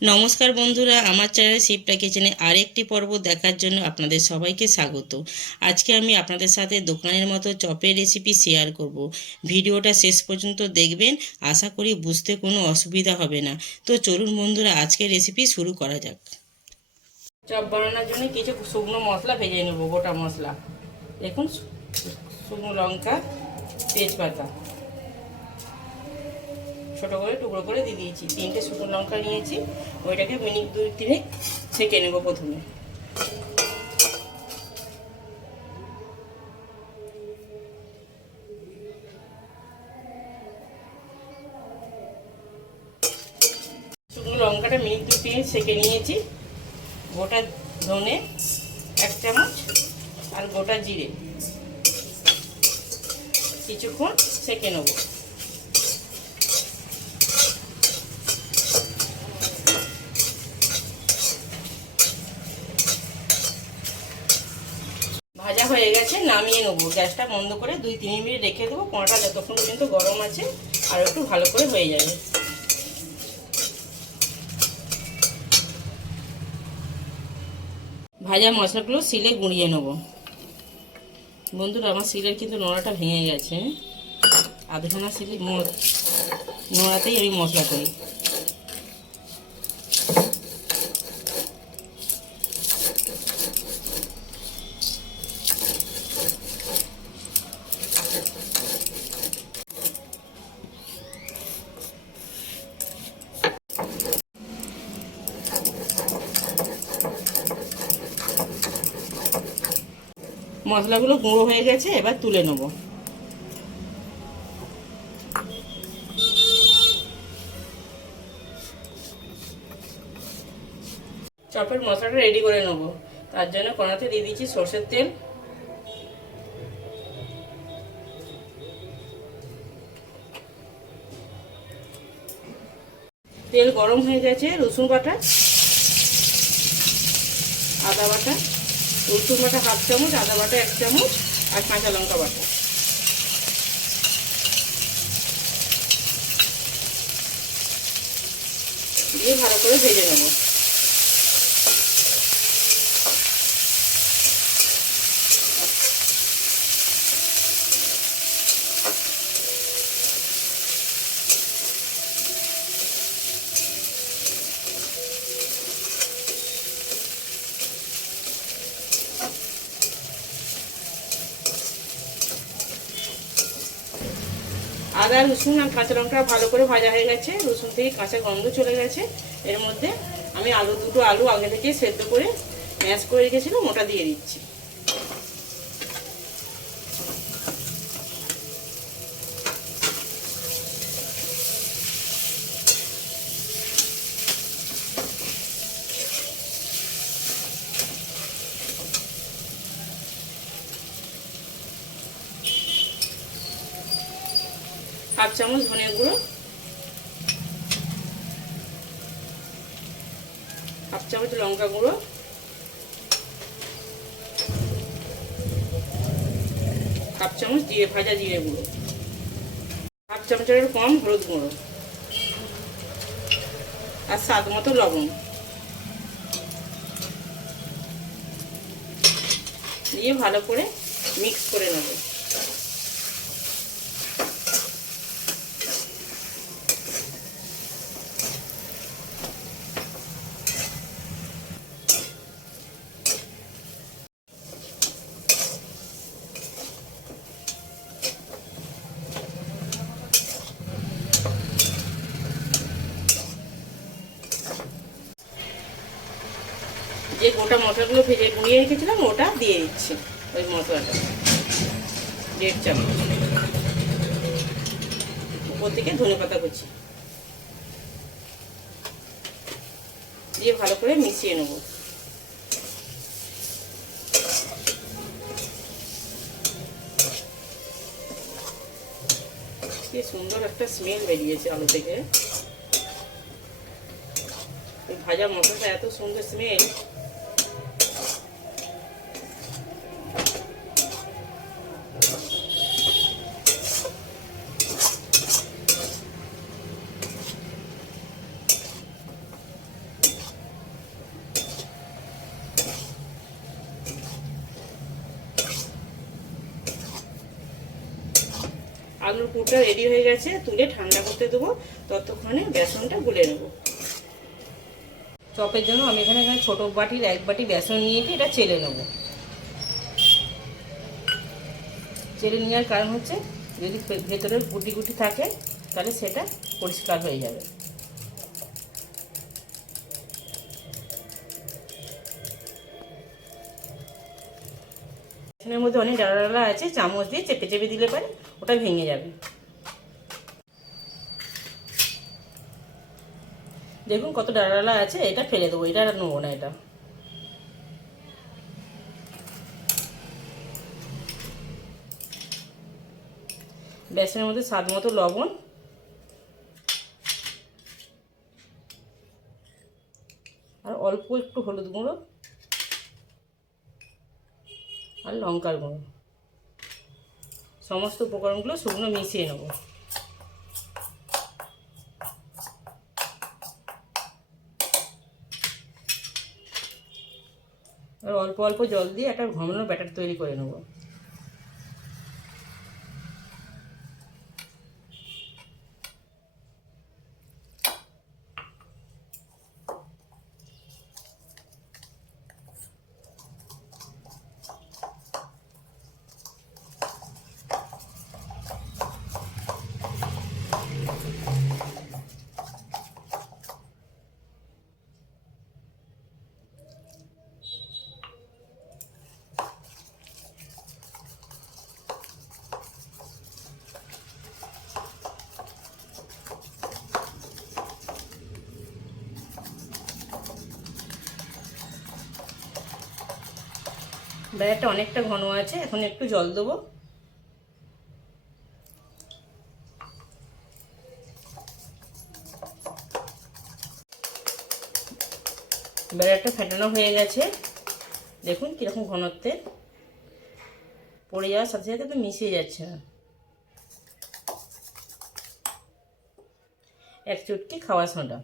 নমস্কার বন্ধুরা, আমার চ্যানেল শিপ্রা কিচেনে আরেকটি পর্ব দেখার জন্য আপনাদের সবাইকে স্বাগত। আজকে আমি আপনাদের সাথে দোকানের মতো চপের রেসিপি শেয়ার করব। ভিডিওটা শেষ পর্যন্ত দেখবেন, আশা করি বুঝতে কোনো অসুবিধা হবে না। তো চলুন বন্ধুরা, আজকের রেসিপি শুরু করা যাক। চপ বানানোর জন্য কিছু শুকনো মশলা ভেজে নেব, গোটা মশলা। দেখুন, শুকনো লঙ্কা, তেজপাতা ছোটো করে টুকরো করে দিয়ে দিয়েছি। 3টে শুকনো লঙ্কা নিয়েছি, ওইটাকে মিনিট 2-3 ছেঁকে নেব। প্রথমে শুকনো লঙ্কাটা মিনিট 2-3 ছেঁকে নিয়েছি। গোটা ধনে 1 চামচ আর গোটা জিরে কিছুক্ষণ ছেঁকে নেব। ভাজা হয়ে গেছে, নামিয়ে নেব। গ্যাসটা বন্ধ করে 2-3 মিনিট রেখে দেবো। কোঁয়াটা যতক্ষণ পর্যন্ত গরম আছে আর একটু ভালো করে হয়ে যাবে। ভাজা মশলাগুলো শিলে গুঁড়িয়ে নেব। বন্ধুরা, আমার শিলের কিন্তু নোড়াটা ভেঙে গেছে। আধখানা শিলে নোড়াতেই আমি মশলা করি। মশলাগুলো গুঁড়ো হয়ে গেছে, এবার তুলে নেব। চপের মশলাটা রেডি করে নেব। তার জন্য কড়াতে দিয়ে দিচ্ছি সরষের তেল। তেল গরম হয়ে গেছে। রসুন বাটা, আদা বাটা, রসুন বাটা 1/2 চামচ, আদা বাটা 1 চামচ আর কাঁচা লঙ্কা বাটা দিয়ে ভালো করে ভেজে নেব। আদা, রসুন আর কাঁচা লঙ্কা ভালো করে ভাজা হয়ে গেছে। রসুন থেকে কাঁচা গন্ধ চলে গেছে। এর মধ্যে আমি দুটো আলু আগে থেকে সেদ্ধ করে ম্যাশ করে রেখেছিলাম, ওটা দিয়ে দিচ্ছি। হাফ চামচ ধনে গুঁড়ো, হাফ চামচ লঙ্কা গুঁড়ো, হাফ চামচ ভাজা জিরে গুঁড়ো, হাফ চামচের কম হলুদ গুঁড়ো আর স্বাদ মতো লবণ দিয়ে ভালো করে মিক্স করে নেব। যে গোটা মশলাগুলো ভেজে গুঁড়িয়ে রেখেছিলাম ওটা দিয়ে দিচ্ছি। ওই মশলাটা 1.5 চামচ, উপর থেকে ধনেপাতা কুচি দিয়ে ভালো করে মিশিয়ে নেব। কি সুন্দর একটা স্মেল বেরিয়েছে আলু থেকে। ভাজা মশলাটা এত সুন্দর স্মেল। আলুর পুরটা রেডি হয়ে গেছে, তুলে ঠান্ডা করতে দেবো। ততক্ষণে বেসনটা গুলে নেব। চপের জন্য আমি এখানে ছোটো বাটির 1 বাটি বেসন নিয়েছি, এটা চেলে নেব। চেলে নেওয়ার কারণ হচ্ছে যদি ভেতরে গুটি গুটি থাকে তাহলে সেটা পরিষ্কার হয়ে যাবে। বেসনের মধ্যে অনেক ডালা ডালা আছে, চামচ দিয়ে চেপে চেপে দিলে পারে ওটা ভেঙে যাবে। দেখুন কত ডালা ডালা আছে, এটা ফেলে দেবো, এটা আর নেবো না। এটা বেসনের মধ্যে স্বাদ মতো লবণ, আর অল্প একটু হলুদ গুঁড়ো আর লঙ্কার গুঁড়ো, সমস্ত উপকরণগুলো শুকনো মিশিয়ে নেব। আর অল্প অল্প জল দিয়ে একটা ঘন ব্যাটার তৈরি করে নেব। ব্যাটারটা অনেকটা ঘন আছে, এখন একটু জল দেবো। ব্যাটারটা ফেটানো হয়ে গেছে, দেখুন কীরকম ঘনত্বের, পড়ে যাওয়ার সাথে সাথে তো মিশিয়ে যাচ্ছে না। 1 চুটকি খাওয়া সোডা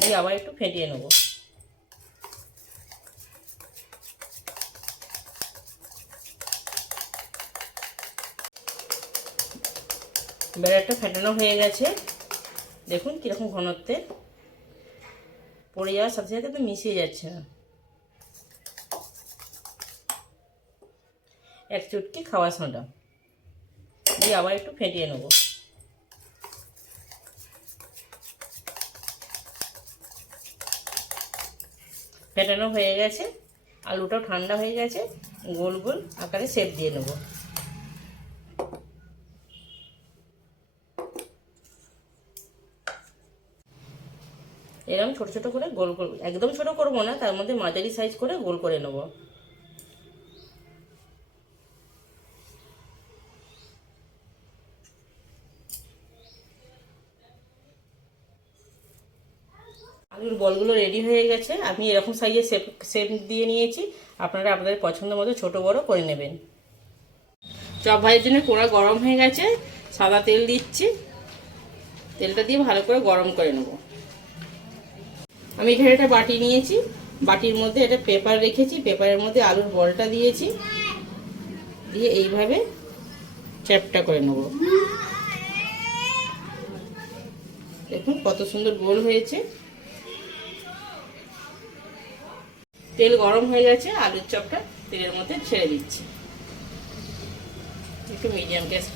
দিয়ে আবার একটু ফেটিয়ে নেব। ব্যাটারটা ফেটানো হয়ে গেছে, দেখুন কীরকম ঘনত্বের, পড়ে যাওয়ার সাথে সাথে তো মিশিয়ে যাচ্ছে না। 1 চুটকি খাওয়া সোডা দিয়ে আবার একটু ফেটিয়ে নেব। ফেটানো হয়ে গেছে, আলুটাও ঠান্ডা হয়ে গেছে, গোল গোল আকারে শেপ দিয়ে নেব। এরকম ছোট ছোট করে গোল গোল, একদম ছোট করব না, তার মধ্যে মাঝারি সাইজ করে গোল করে নেব। আলুর বলগুলো রেডি হয়ে গেছে, আমি এরকম সাইজের শেপ দিয়ে নিয়েছি। আপনারা আপনাদের পছন্দ মতো ছোট বড় করে নেবেন। চপ ভাজার জন্য কড়া গরম হয়ে গেছে, সাদা তেল দিচ্ছি। তেলটা দিয়ে ভালো করে গরম করে নেব। আমি এখানে একটা বাটি নিয়েছি, বাটির মধ্যে একটা পেপার রেখেছি, পেপারের মধ্যে আলুর বলটা দিয়েছি, দিয়ে এইভাবে চ্যাপটা করে নেব। দেখুন কত সুন্দর গোল হয়েছে। তেল গরম হয়ে গেছে, আলুর চপটা তেলের মধ্যে ছেড়ে দিচ্ছি। একটু মিডিয়াম গ্যাস।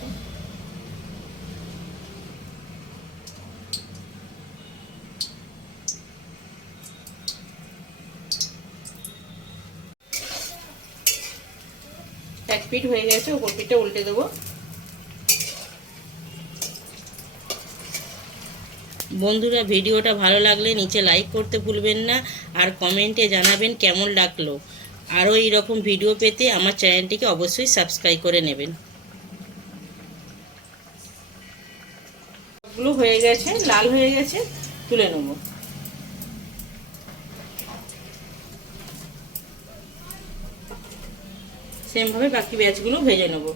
এক পিঠ হয়ে গেছে, উপর পিঠটা উল্টে দেবো। বন্ধুরা, ভিডিওটা ভালো লাগলে নিচে লাইক করতে ভুলবেন না, আর কমেন্টে জানাবেন কেমন লাগলো। আরও এইরকম ভিডিও পেতে আমার চ্যানেলটিকে অবশ্যই সাবস্ক্রাইব করে নেবেন। সবগুলো হয়ে গেছে, লাল হয়ে গেছে, তুলে নেব। সেমভাবে বাকি ব্যাচগুলো ভেজে নেব।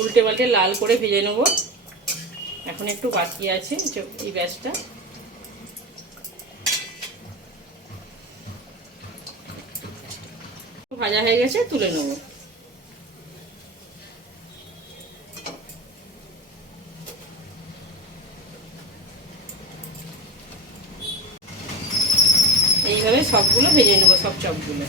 উল্টে পাল্টে লাল করে ভেজে নেব। এখন একটু বাকি আছে এই ব্যাচটা। ভাজা হয়ে গেছে, তুলে নেব। এইভাবে সবগুলো ভেজে নেব, সব চপগুলো।